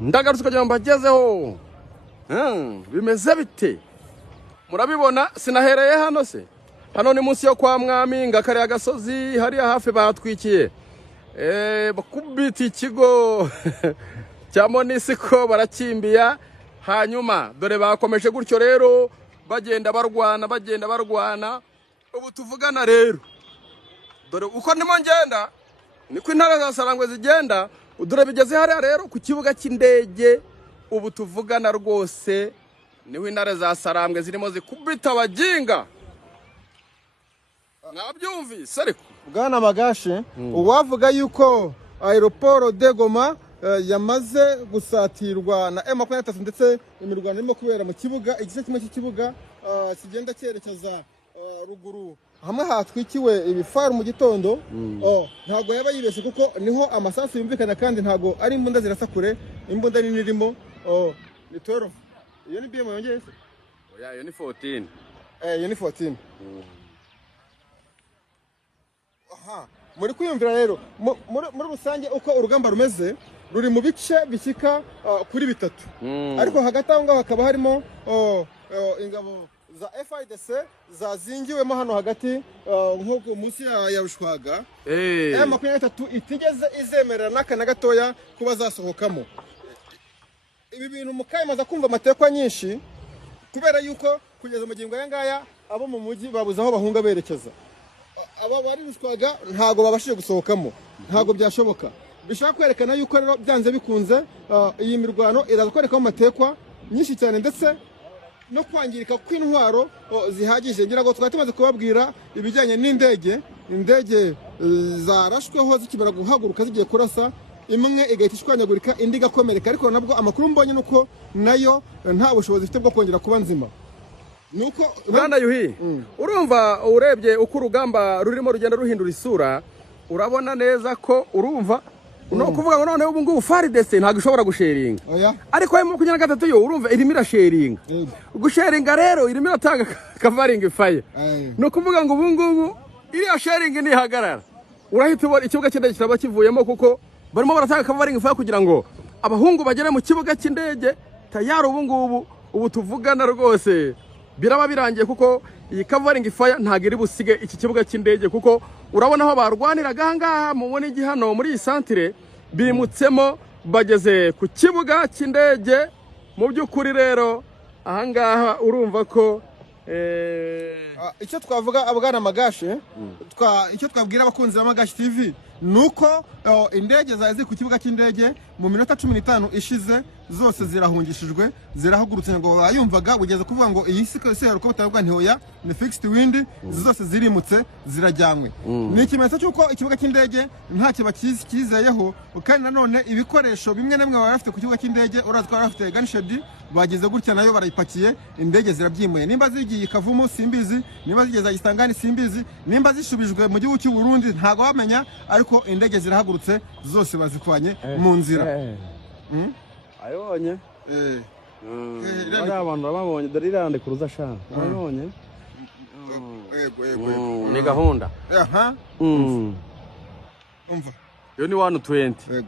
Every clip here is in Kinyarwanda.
Ndagarutse kugira ngo mbagezeho bimeze bite? Murabibona sinahereye hano se. Hano ni munsi yo kwa Mwaminga kariya gasozi hariya hafi batwikiye. Bakubita ikigo cya Monisiko barakimbiya, hanyuma dore bakomeje gutyo rero bagenda barwana. Ubu tuvugana rero dore uko ndimo ngenda niko intara za Sarangwe zigenda. Udure bigeze hariya rero ku kibuga cy'indege. Ubu tuvugana rwose niho intare za Sarambwe zirimo zikubita abajinga. Mwabyumvise ariko Bwana Magashe, uwavuga yuko Aeroport de Goma yamaze gusatirwa na M23 ndetse imirwano irimo kubera mu kibuga, igice kimwe cy'ikibuga kigenda cyerekeza ruguru hamwe hatwikiwe ibifaru mu gitondo. Ntago yaba yibeshe kuko niho amasasu yumvikana kandi ntago ari imbunda zirasakure, imbunda nini irimo. Ni 12. Iyo ni BM yongeye se? Oya, iyo ni 14. Iyo ni 14. Muri kwiyumvira rero muri rusange uko urugamba rumeze ruri mu bice bishyika kuri bitatu. Ariko hagati aho ngaho hakaba harimo ingabo za FIDC zazingiwemo hano hagati nko munsi ya Rushwaga. M23 itigeze izemerera n'akana gatoya kuba zasohokamo. Ibi bintu mukayimaza kumva amatekwa nyinshi kubera yuko kugeza mu gingo ngaya abo mu mujyi babuze aho bahunga berekeza. Aba bari Rushwaga ntago babashije gusohokamo, ntago byashoboka. Bishaka kwerekana yuko rero byanze bikunze iyi mirwano iraza kwerekamo amatekwa nyinshi cyane ndetse no kwangirika kw'intwaro zihagije. Ngira ngo twatumaze kubabwira ibijyanye n'indege zarashweho zikimara guhaguruka zigiye kurasa, imwe igahita ishwanyagurika indi igakomereka, ariko nabwo amakuru mbonye nuko nayo nta bushobozi ifite bwo kongera kuba nzima. Nuko Bwana Yuhi, urumva urebye uko urugamba rurimo rugenda ruhindura isura, urabona neza ko urumva no kuvuga ngo noneho ubu ngubu FARDC ntago ishobora gusheringa. Ariko M23 yo urumva irimo irasheringa. Gusheringa rero irimo iratanga covering fire. No kuvuga ngo ubu ngubu iriya sharing nihagarara urahita ubona ikibuga cy'indege kiraba kivuyemo kuko barimo baratanga covering fire kugira ngo abahungu bagere mu kibuga cy'indege tayari. Ubu tuvugana rwose biraba birangiye kuko iyi covering fire ntago iri busige iki kibuga cy'indege kuko urabona aho barwaniraga ahangaha mu Munigi hano muri iyi centre bimutsemo bageze ku kibuga cy'indege. Mu by'ukuri rero ahangaha urumva ko icyo twavuga Bwana Magashe, icyo twabwira abakunzi ba Magashe TV nuko indege zaje ku kibuga cy'indege mu minota 15 ishize zose zirahungishijwe, zirahagurutse ngo bayumvaga bugeze kuvuga ngo iyi sikose yaruko butabwa ntihoya ni fixed wind, zose zirimutse zirajyanywe. Ni ikimenyetso cyuko ikibuga cy'indege nta kiba kizeyeho, kandi nanone ibikoresho bimwe na bimwe bafite ku kibuga cy'indege urazwa bafite gunshot bagize gutya nayo barayipakiye, indege zirabyimuye. Nimba zigiye Kavumu simbizi, nimba zigeza Gisangani simbizi, nimba zishubijwe mu gihugu cy'u Burundi ntago bamenya, ariko indege zirahagurutse zose bazikwanye mu nzira. Ayonye bari abantu babonye dore irande kuruza shana ayonye ni gahunda. Umva yo ni 120.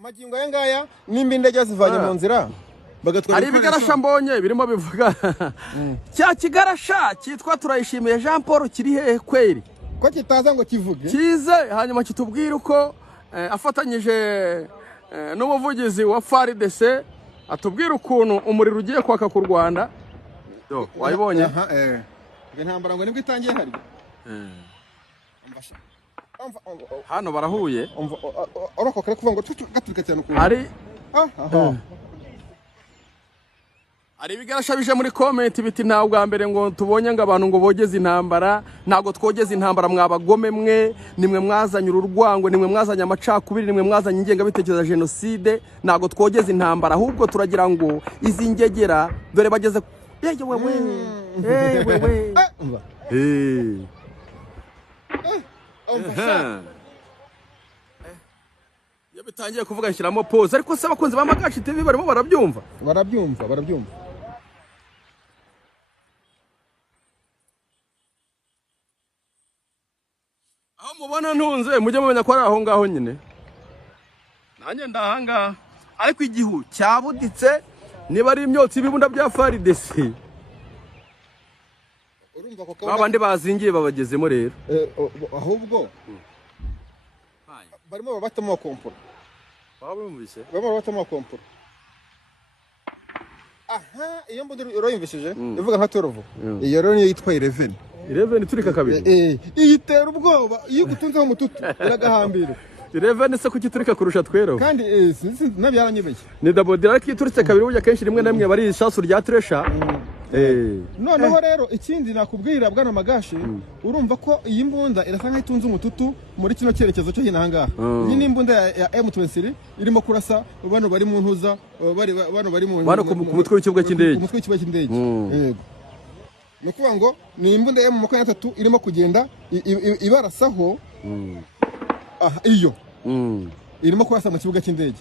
Magingo ngaya nimba indege zivanye mu nzira bagatwara. Ari ibigarasha mbonye birimo bivuga cya kigarasha cyitwa Turayishimiye Jean Paul kiri hehe kweri ko kitaza ngo kivuge kize hanyuma kitubwira uko afatanyije n'umuvugizi wa FARDC atubwira ukuntu umuriro ugiye kwaka ku Rwanda. Wayibonye intambara ngo nibwo itangiye hari hano barahuye urako kare kuvuga ngo gaturika cyane ukuntu ari bigarasha bije muri comment biti nta bwa mbere ngo tubonye ngo abantu ngo bogeze intambara. Ntago twogeze intambara mwabagome mwe, nimwe mwazanye ururwango, nimwe mwazanye amacakubiri, nimwe mwazanye ingenga bitekerezo genocide. Ntago twogeze intambara ahubwo turagira ngo izi ngegera dore bageze iyo bitangiye kuvuga nshyiramo pause. Ariko se abakunzi ba Magashe TV barimo barabyumva. Aho mubona ntunze mujye mumenya ko ari aho ngaho nyine. nanjye ndahanga ariko igihu cyabuditse niba ari imyotsi ibibunda bya FARDC urumva ko abandi bazingiye babagezemo rero ahubwo barimo babatamo kompora babumvise babatamo kompora aha iyo mbunda urayumvishije ivuga nka 12 iyo rero niyo yitwa 11 turika kabiri iyitera ubwoba iyo gutunzeho umututu iragahambira 11 se kuki turika kurusha twero kandi nabyaranyibeye ni dabodira ariko ituritse kabiri burya kenshi rimwe namwe bari isasu rya tresha noneho rero ikindi nakubwira bwana Magashi urumva ko iyi mbunda irasa nkaho itunze umututu muri kino cyerekezo cyo hino ahangaha iyi ni imbunda ya M23 irimo kurasa bano bari mu ntuza bano bari mu ku mutwe w'ikibuga cy'indege umutwe w'ikibuga cy'indege yego nukuvuga ngo ni imbunda ya M23 irimo kugenda ibarasaho iyo irimo kurasa mu kibuga cy'indege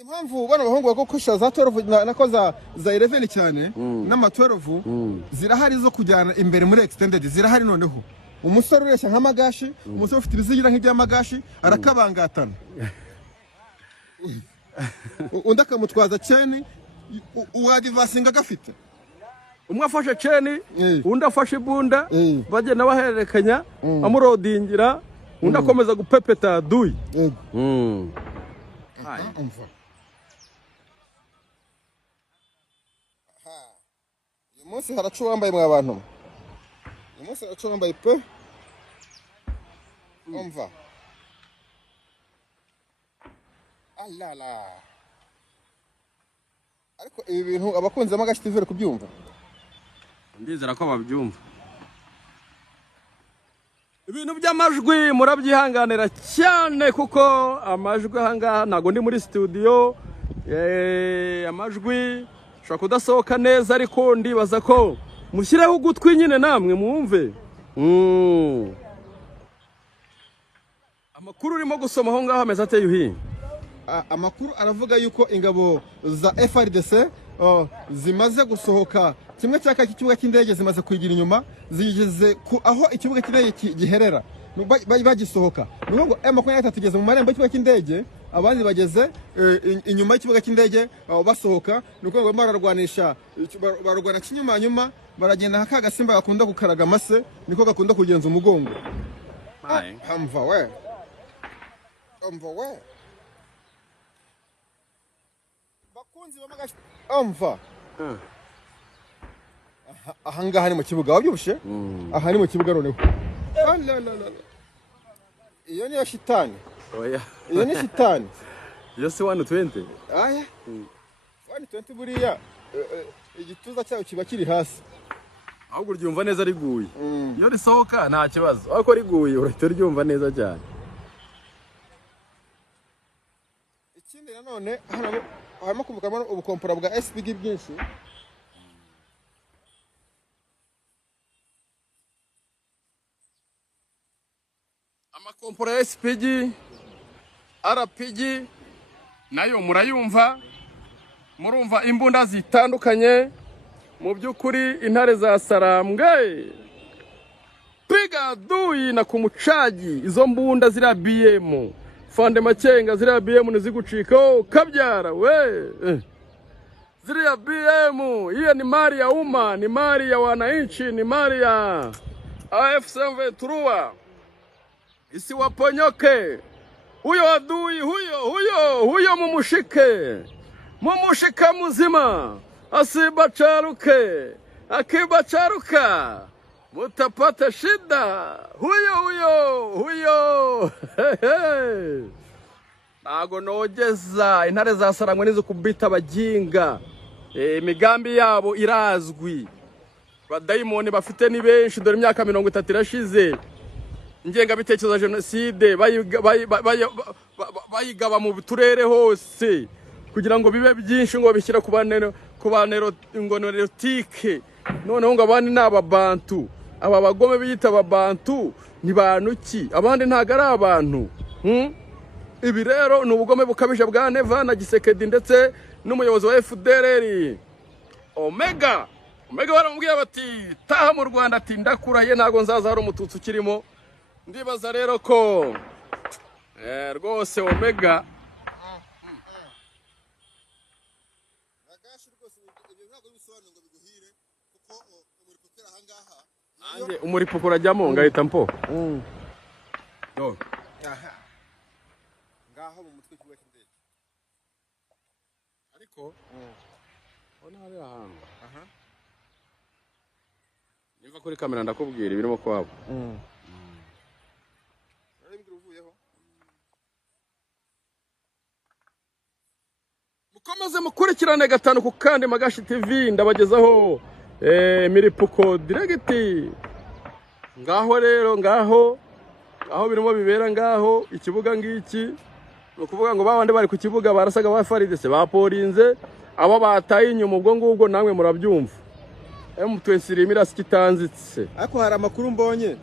impamvu bano bahungu bakoresha za 12 nako za 11 cyane n'ama 12 zirahari zo kujyana imbere muri extended zirahari noneho umusore ureshya nka Magashi umusore ufite ibizigira nk'ibya Magashi arakabangatana undi akamutwaza cyane uwadivasinga gafite umwe afashe ceni undi afashe ibunda bagenda bahererekanya amurodingira undi akomeza gupepeta duyi uyu munsi haracu wambaye mwa bantu uyu munsi haracu wambaye pe umva alala ariko ibi bintu abakunzi b'Amagashi TV kubyumva ndizera ko babyumva ibintu by'amajwi murabyihanganira cyane kuko amajwi ahangaha ntago ndi muri studio amajwi shaka kudasohoka neza ariko ndibaza ko mushyireho ugutwi nyine namwe mwumve amakuru urimo gusoma aho ngaho ameze ateye uhinga amakuru aravuga yuko ingabo za FARDC zimaze gusohoka kimwe cyaka cy'ikibuga cy'indege zimaze kwigira inyuma zigeze aho ikibuga cy'indege giherera bagisohoka nuko ngo M23 tugeze mu marembo y'ikibuga cy'indege abandi bageze inyuma y'ikibuga cy'indege basohoka nuko ngo bararwana kinyuma baragenda haka gasimba gakunda gukaraga amase niko gakunda kugenza umugongo hamva we bakunzi b'Amagashi amva ahangaha ni mu kibuga wabyubushe aha ni mu kibuga noneho iyo ni shitani iyo ni shitani iyo si 120 aya 120 buriya igituza cyawe kiba kiri hasi ahubwo uryumva neza riguye iyo risohoka nta kibazo ariko riguye urahita uryumva neza cyane ikindi nanone harimo kumukamo ubukompora bwa SPG bwinshi amakompora ya SPG RPG nayo murayumva murumva imbunda zitandukanye mu byukuri intare za Sarambwe piga duyi na kumucaji izo mbunda zira BM Fande Makenga ziriya BM nizigucika kabyara we ziriya BM hiyo ni mali ya umma ni mali ya wananchi ni mali ya AF23 isiwaponyoke huyo adui huyo mumushike muzima asibacharuke akibacharuka mutapata shida huyo ntago nogeza intare za Sarangwe nizo kubita abajinga imigambi yabo irazwi badayimoni bafite ni benshi dore imyaka 30 irashize ingenga bitekerezo jenoside bayigaba mu turere hose kugira ngo bibe byinshi ngo bishyira ku banero ngonerotike noneho ngo abandi n'ababantu aba bagome biyita ababantu ni banuki abandi ntago ari abantu ibi rero ni ubugome bukabije bwa Neva na Gisekedi ndetse n'umuyobozi wa FDLR Omega baramubwiye bati taha mu Rwanda ati ndakuraye ntago nzaza hari umututsi ukirimo ndibaza rero ko rwose Omega umuripuko urajyamo ngahita mpo ngaho mu mutwe kiwe cy'indege ariko ona hari ahantu niva kuri kamera ndakubwira ibirimo kwabo mukomeze mukurikirane gatanu ku kandi Magashi TV ndabagezaho miripuko diregiti ngaho rero ngaho birimo bibera ngaho ikibuga ngiki ukuvuga ngo babande bari ku kibuga barasaga ba FARDC baporinze abo bataye inyuma ubwo ngubwo namwe murabyumva M23 imirasi kitanzitse ariko hari amakuru mbonye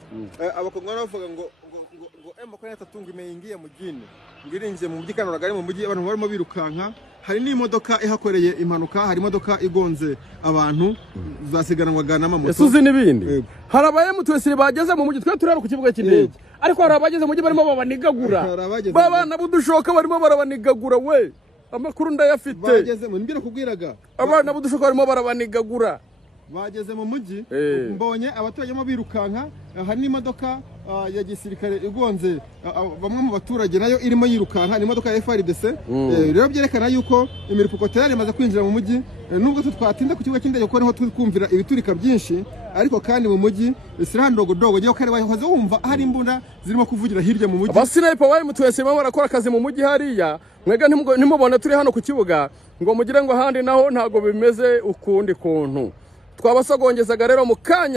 abakongwana bavuga ngo M23 ngo imeingia mujini ngirinje mu mujyi kanora gari mu mujyi abantu barimo birukanka hari n'imodoka ihakoreye impanuka hari imodoka igonze abantu zasiganwaga n'amamoto Yesuzi nibindi hari abaye M23 bageze mu mujyi twe turara ku kibuga cy'indege ariko hari abageze mu mujyi barimo babanigagura babana budushoka barimo barabanigagura we amakuru ndayafite bageze mu mbira kubwiraga abana budushoka barimo barabanigagura bageze mu mujyi mbonye abaturage mo birukanka hari n'imodoka ya gisirikare igonze bamwe mu baturage nayo irimo yirukanka ni imodoka ya FARDC rero byerekana yuko imiripuko tayari imaze kwinjira mu mujyi nubwo twatinda ku kibuga cy'indege kuko niho twumvira ibiturika byinshi ariko kandi mu mujyi isirandogodogo giye kare bahoze wumva hari imbunda zirimo kuvugira hirya mu mujyi abasniper bari mutwese baba barakora akazi mu mujyi hariya mwega ntimubona turi hano ku kibuga ngo mugire ngo handi naho ntago bimeze ukundi kuntu twabasogongeza rero mu kanya